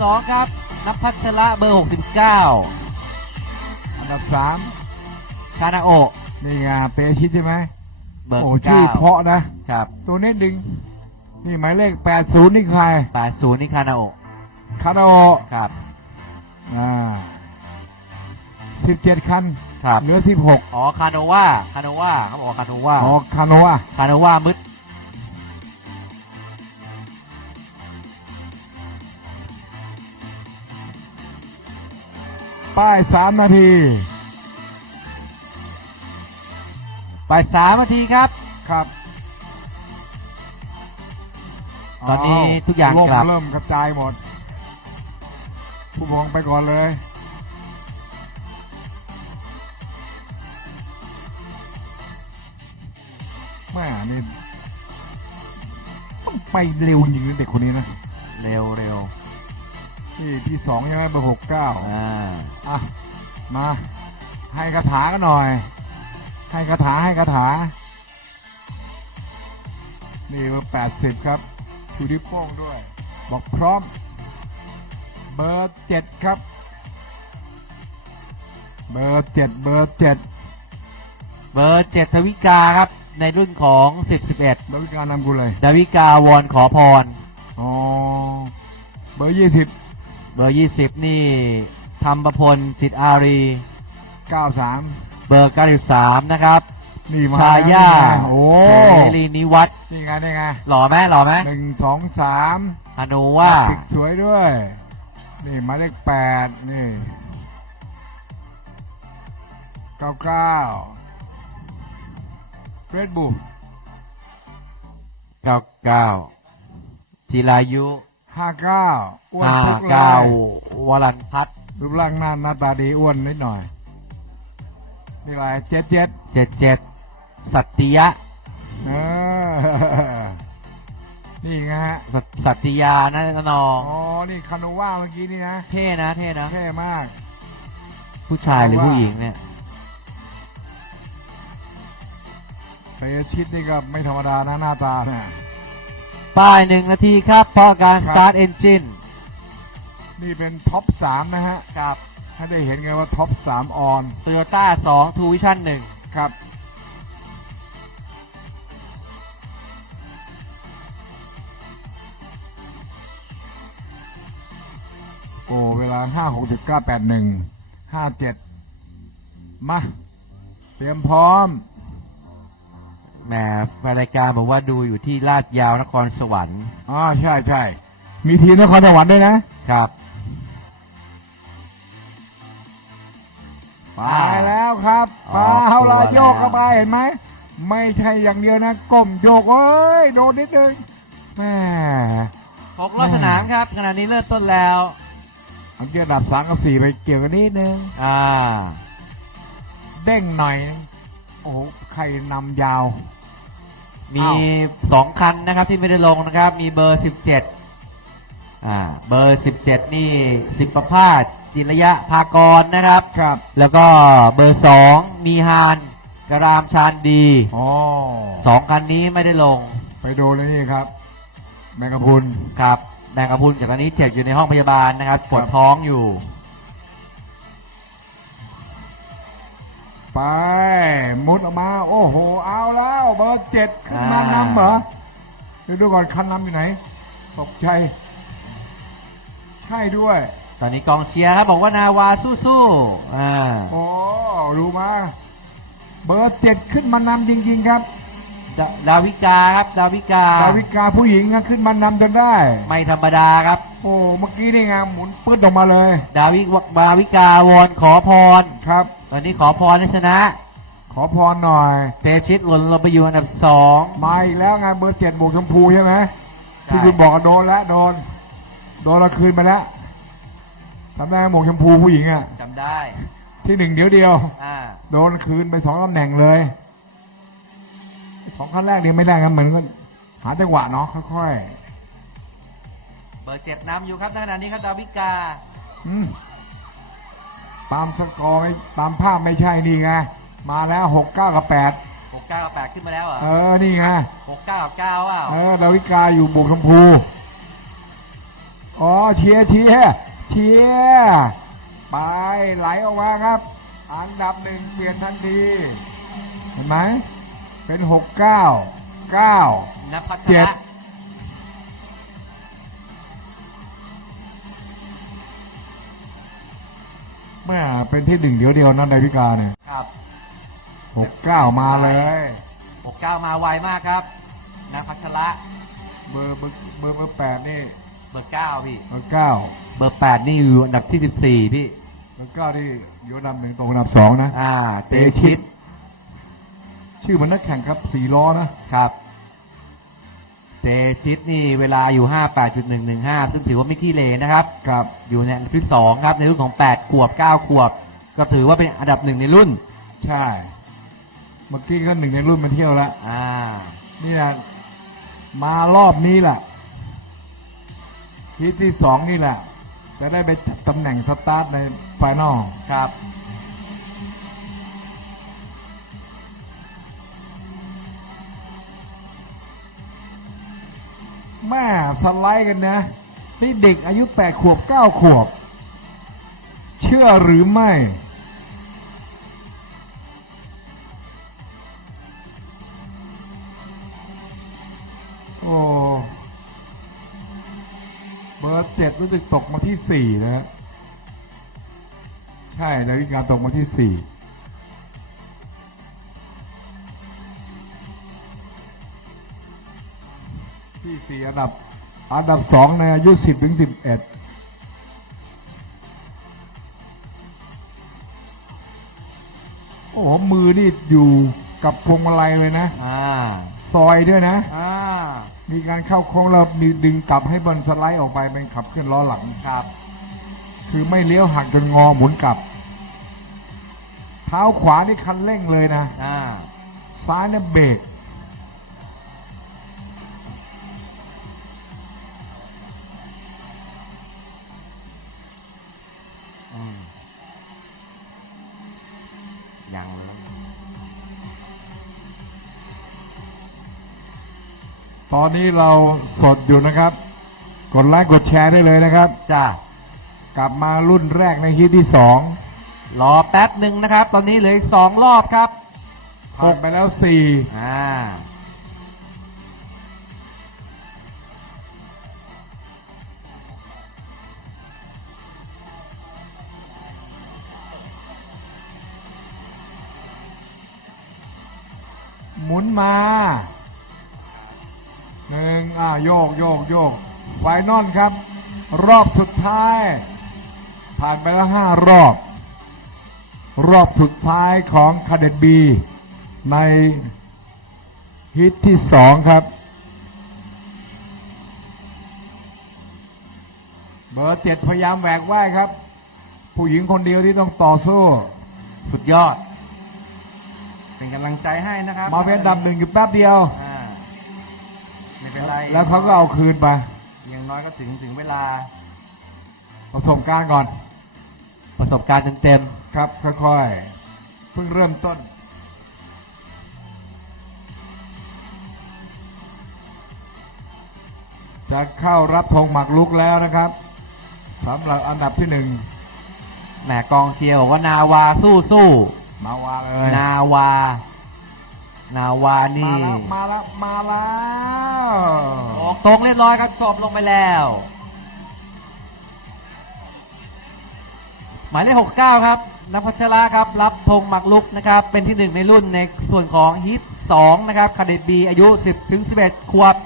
สองครับนภัชระเบอร์หกสิบเก้าอันดับสามคานาโอะนี่ไงเปชิดใช่ไหมเบอร์โอ้เก้าชื่อเพราะนะ ครับ ตัวนี้ดึง นี่หมายเลขแปดศูนย์นี่ใครแปดศูนย์นี่คานาโอะคาโดครับ อ่าสิบเจ็ดคันครับเหลือสิบหกอ๋อ คาโนวาคาโนวาเขาบอกว่าคาโนวาอ๋อ คาโนอะคาโนวามืด ป้ายสามนาที ไปสามนาทีครับ ครับ ตอนนี้ทุกอย่างวงกลับ เริ่มกระจายหมด ผู้วงไปก่อนเลย แม่นี่ต้องไปเร็วจริงนะเด็กคนนี้นะ เร็วเร็ว ที่ที่สองยังไงเบอร์หกเก้าอ่าอะมาให้คาถากันหน่อย ให้คาถาให้คาถา นี่เบอร์แปดสิบครับชูดิวโป้งด้วย บอกพร้อม เบอร์เจ็ดครับ เบอร์เจ็ดเบอร์เจ็ดเบอร์เจ็ดทวิกาครับ ในรุ่นของสิบสิบเอ็ดแล้ววิการนำกูเลยดาวิกาวอนขอพรอ๋อเบอร์ยี่สิบ เบอร์ยี่สิบนี่ธรรมประพลจิตอารีเก้าสามเบอร์เก้าสิบสามนะครับ นี่มาชาย่าโอ้เสรีนิวัฒน์นี่ไงนี่ไงหล่อไหมหล่อไหมหนึ่งสองสามฮาโนว่าปิกสวยด้วย นี่หมายเลขแปดนี่เก้าเก้าเฟซบุ๊กเก้าเก้าจิรายุ ห้าเก้าอ้วนห้าทุกเลเก้าย วรันพัฒน์รูปร่างหน้าหน้าตาดีอ้วนนิดหน่อย นี่อะไรเจ็ดเจ็ดเจ็ดเจ็ดสัตติยะเออ นี่ไงฮะ สัตสัตติยานะนออ๋อนี่คานูว่าเมื่อกี้นี่นะ เท่นะเท่นะ เท่มาก ผู้ชายหรือผู้หญิงเนี่ย เตชิดนี่ก็ไม่ธรรมดานะหน้าตาเนี่ย ป้ายหนึ่งนาทีครับเพราะการสตาร์ทเอนจินนี่เป็นท็อปสามนะฮะครับให้ได้เห็นไงว่าท็อปสามออน โตโยต้าสองทูวิชั่นหนึ่งครับ โอ้เวลาห้าหกสิบเก้าแปดหนึ่งห้าเจ็ดมา เตรียมพร้อม แหมแฟนรายการบอกว่าดูอยู่ที่ลาดยาวนครสวรรค์อ๋อใช่ใช่มีทีมนครสวรรค์ด้วยนะครับ ไปแล้วครับอ๋ปอลาเฮาลาตัวแล้วโยกเข้าไปเห็นไหมไม่ใช่อย่างเดียวนะก้มโยกเอ้ยโดนนิดนึงแม่หกรอบสนามครับขณะนี้เริ่มต้นแล้ว อันที่อันดับสามกับสี่ไปเกี่ยวกันนิดนึง อ่า เด้งหน่อยนึงโอ้โหใครนำยาว มีอ้าวสองคันนะครับที่ไม่ได้ลงนะครับ มีเบอร์สิบเจ็ดอ่าเบอร์สิบเจ็ดนี่สิบประพาสจิระยะภากรนะครับครับ แล้วก็เบอร์สองมีฮานกรามชานดีอ๋อสองคันนี้ไม่ได้ลงไปดูเลยนี่ครับ แมงกะพรุนครับแมงกะพรุนจากตอนนี้เจ็บอยู่ในห้องพยาบาลนะครับปวดท้องอยู่ ไป มุดออกมา โอ้โห เอาแล้ว เบอร์เจ็ดขึ้นมาอ่านนำเหรอเดี๋ยวดูก่อนคันนำอยู่ไหน ตกใจ ใช่ด้วย ตอนนี้กองเชียร์ครับบอกว่านาวาสู้ๆอ่าโอ้ดูมา เบอร์เจ็ดขึ้นมานำจริง ๆ ครับดาดาวิกาครับดาวิกาดาวิกาผู้หญิงนะขึ้นมานำจนได้ ไม่ธรรมดาครับ โอ้เมื่อกี้นี่ไงหมุนปื้ดออกมาเลย ดาวิดาวิกาวอนขอพรครับ ตอนนี้ขอพรให้ชนะ ขอพรหน่อยเปชิตหล่นลงไปอยู่อันดับสองมาอีกแล้วไงเบอร์เจ็ดบวกชมพูใช่ไหมใช่ที่คุณบอกว่าโดนแล้วโดน โดนเราคืนไปแล้วทำได้ไหมหมวกชมพูผู้หญิงอะจำได้ ที่หนึ่งเดียวเดียวอ่าโดนคืนไปสองตำแหน่งเลยสองขั้นแรกนี่ไม่ได้ครับเหมือนกันหาจังหวะเนาะค่อยเบอร์เจ็ดนำอยู่ครับในขณะนี้ครับดาวิกาๆอืม ตามสกอร์ไม่ตามภาพไม่ใช่นี่ไง มาแล้วหกเก้ากับแปดหกเก้ากับแปดขึ้นมาแล้วเหรอเออ นี่ไงหกเก้ากับเก้าเปล่าเออดาวิกาอยู่บวกชมพูโอ้อ๋อ เชียร์เชียร์เชียร์ไปไหลออกมาครับ อันดับหนึ่งเปลี่ยนทันที เห็นไหม เป็นหกเก้าเก้านภัชเจ็ด ระ แม่เป็นที่หนึ่งเดียวเดียวนั่นในพิการเนี่ยครับหกเก้ามาเลยหกเก้ามาไวมากครับนภัชระเบอร์เบอร์เบอร์เบอร์แปดนี่เบอร์เก้าพี่เบอร์เก้าเบอร์แปดนี่อยู่อันดับที่สิบสี่พี่เบอร์เก้าที่อยู่อันดับหนึ่งตรงอันดับสองนะ อ่า เตชิต ชื่อมันนักแข่งครับสี่ล้อนะครับ เตชิตนี่เวลาอยู่ห้าแปดจุดหนึ่งหนึ่งห้าซึ่งถือว่าไม่ขี้เลนะครับกับ อยู่ในอันดับที่สองครับ ในรุ่นของแปดขวบเก้าขวบ ก็ถือว่าเป็นอันดับหนึ่งในรุ่น ใช่เมื่อกี้ก็หนึ่งในรุ่นมาเที่ยวแล้วอ่า นี่นะมารอบนี้แหละทีที่สองนี่แหละ จะได้ไปจับตำแหน่งสตาร์ทในไฟนอลครับ แม่สไลด์กันนะ นี่เด็กอายุแปดขวบเก้าขวบ เชื่อหรือไม่ โอ้เบอร์เจ็ดรู้สึกตกมาที่สี่นะ ใช่นาฬิกาตกมาที่สี่ ที่สี่อันดับ อันดับสองในอายุสิบถึงสิบเอ็ดโอ้โหมือนี่อยู่กับพวงมาลัยเลยนะอ่าซอยด้วยนะอ่ามีการเข้าโค้งแล้วมีดึงกลับให้บอลสไลด์ออกไปเป็นขับเคลื่อนล้อหลังครับ คือไม่เลี้ยวหักจนงอหมุนกลับ เท้าขวานี่คันเร่งเลยนะอ่าซ้ายเนี่ยเบรก ตอนนี้เราสดอยู่นะครับ กดไลค์กดแชร์ได้เลยนะครับ จ้ากลับมารุ่นแรกในฮีทที่สองรอแป๊บหนึ่งนะครับ ตอนนี้เหลืออีกสองรอบครับ ผ่านไปแล้วสี่อ่า หมุนมา หนึ่งอ่าโยกโยกโยกไฟนอลครับ รอบสุดท้าย ผ่านไปแล้วห้ารอบ รอบสุดท้ายของคาเดบี ในฮิตที่สองครับ เบอร์เจ็ดพยายามแหวกว่ายครับ ผู้หญิงคนเดียวที่ต้องต่อสู้ สุดยอด เป็นกำลังใจให้นะครับมาเป็นอันดับหนึ่งอยู่แป๊บเดียว อ่า ไม่เป็นไรแล้วเขาก็เอาคืนไป อย่างน้อยก็ถึงถึงเวลา ประสบการณ์ก่อน ประสบการณ์เต็มครับ ค่อยๆ เพิ่งเริ่มต้น จะเข้ารับธงหมักลุกแล้วนะครับสำหรับอันดับที่หนึ่งๆแหมกองเชียร์บอกว่านาวาสู้สู้มาวาเลย นาวา นาวามานี่แล้ว มาแล้ว มาแล้ว ออกตรงเรียบร้อยครับจบลงไปแล้ว หมายเลขหกเก้าครับนภัชระครับ รับธงหมักลุกนะครับ เป็นที่หนึ่งในรุ่นในส่วนของฮิตสองนะครับคาเดบีอายุ 10ถึง11ขวบ